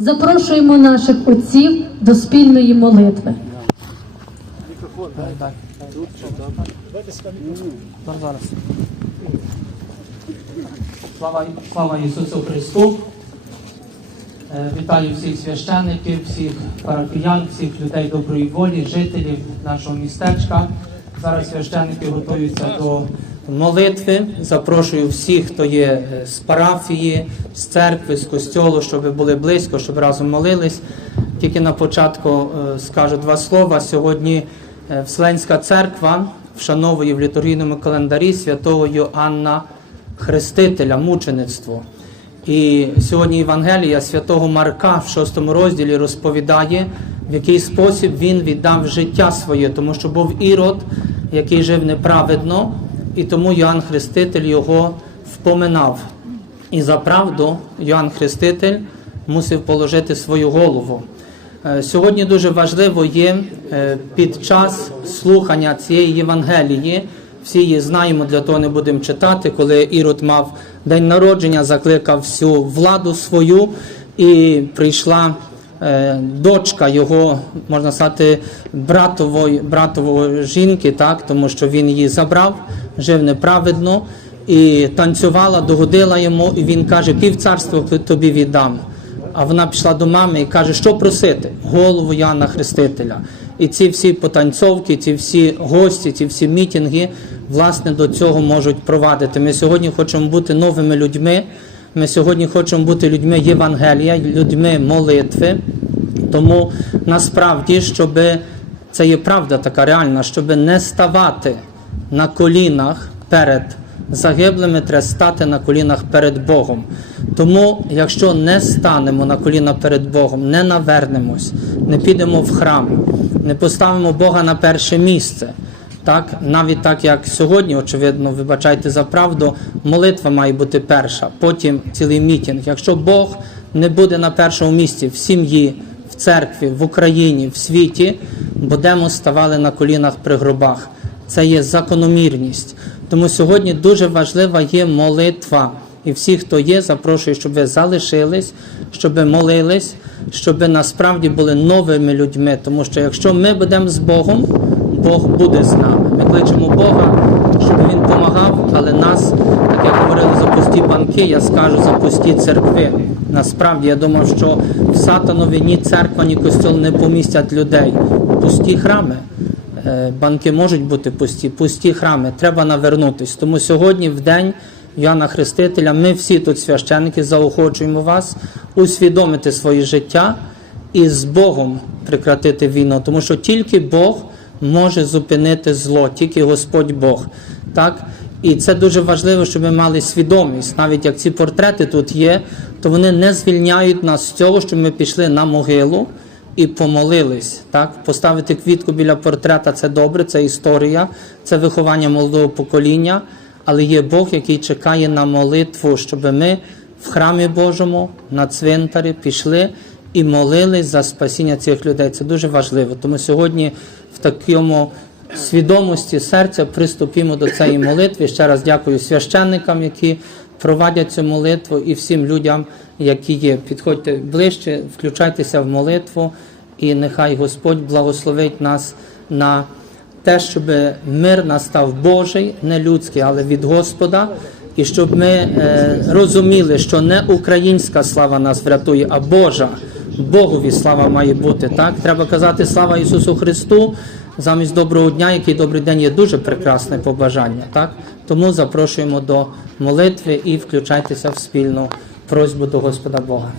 Запрошуємо наших отців до спільної молитви. Слава, слава Ісусу Христу. Е, Вітаю всіх священників, всіх парафіян, всіх людей доброї волі, жителів нашого містечка. Зараз священники готуються до молитви. Запрошую всіх, хто є е, з парафії, з церкви, з костьолу, щоб були близько, щоб разом молились. Тільки на початку е, скажу два слова. Сьогодні е, Вселенська церква вшановує в літургійному календарі святого Йоанна Хрестителя, мучеництво. І сьогодні Євангелія святого Марка в шостому розділі розповідає, в який спосіб він віддав життя своє, тому що був ірод, який жив неправедно, і тому Йоанн Хреститель його впоминав. І за правду Йоанн Хреститель мусив положити свою голову. Е, Сьогодні дуже важливо є е, під час слухання цієї Євангелії. Всі її знаємо, для того не будемо читати. Коли Ірод мав день народження, закликав всю владу свою, і прийшла е, дочка його, можна сказати, братової, братової жінки, так, тому що він її забрав, жив неправедно і танцювала, догодила йому, і він каже: півцарства тобі віддам. А вона пішла до мами і каже, що просити? Голову Яна Хрестителя. І ці всі потанцовки, ці всі гості, ці всі мітинги, власне, до цього можуть провадити. Ми сьогодні хочемо бути новими людьми. Ми сьогодні хочемо бути людьми Євангелія, людьми молитви. Тому насправді, щоб це є правда така реальна, щоб не ставати на колінах перед загиблими, треба стати на колінах перед Богом. Тому, якщо не станемо на коліна перед Богом, не навернемось, не підемо в храм, не поставимо Бога на перше місце. Так, навіть так як сьогодні, очевидно, вибачайте за правду, молитва має бути перша, потім цілий мітінг. Якщо Бог не буде на першому місці в сім'ї, в церкві, в Україні, в світі, будемо ставали на колінах при гробах. Це є закономірність. Тому сьогодні дуже важлива є молитва. І всі, хто є, запрошую, щоб ви залишились, щоб ви молились, щоб насправді були новими людьми. Тому що якщо ми будемо з Богом, Бог буде з нами. Ми кличемо Бога, щоб Він допомагав, але нас, так як говорили за пусті банки, я скажу за пусті церкви. Насправді я думав, що в Сатанові ні церква, ні костюл не помістять людей. Пусті храми. Е, Банки можуть бути пусті, пусті храми. Треба навернутись. Тому сьогодні, в день Йоанна Хрестителя, ми всі тут священники заохочуємо вас усвідомити своє життя і з Богом прекратити війну, тому що тільки Бог може зупинити зло, тільки Господь Бог. Так? І це дуже важливо, щоб ми мали свідомість. Навіть як ці портрети тут є, то вони не звільняють нас з цього, щоб ми пішли на могилу і помолились. Так? Поставити квітку біля портрета це добре, це історія, це виховання молодого покоління. Але є Бог, який чекає на молитву, щоб ми в храмі Божому на цвинтарі пішли і молились за спасіння цих людей. Це дуже важливо. Тому сьогодні в такому свідомості серця приступімо до цієї молитви. Ще раз дякую священникам, які провадять цю молитву, і всім людям, які є. Підходьте ближче, включайтеся в молитву, і нехай Господь благословить нас на те, щоб мир настав Божий, не людський, але від Господа. І щоб ми е, розуміли, що не українська слава нас врятує, а Божа. Богові слава має бути. Так треба казати слава Ісусу Христу замість доброго дня, який добрий день є дуже прекрасне побажання. Так тому запрошуємо до молитви і включайтеся в спільну просьбу до Господа Бога.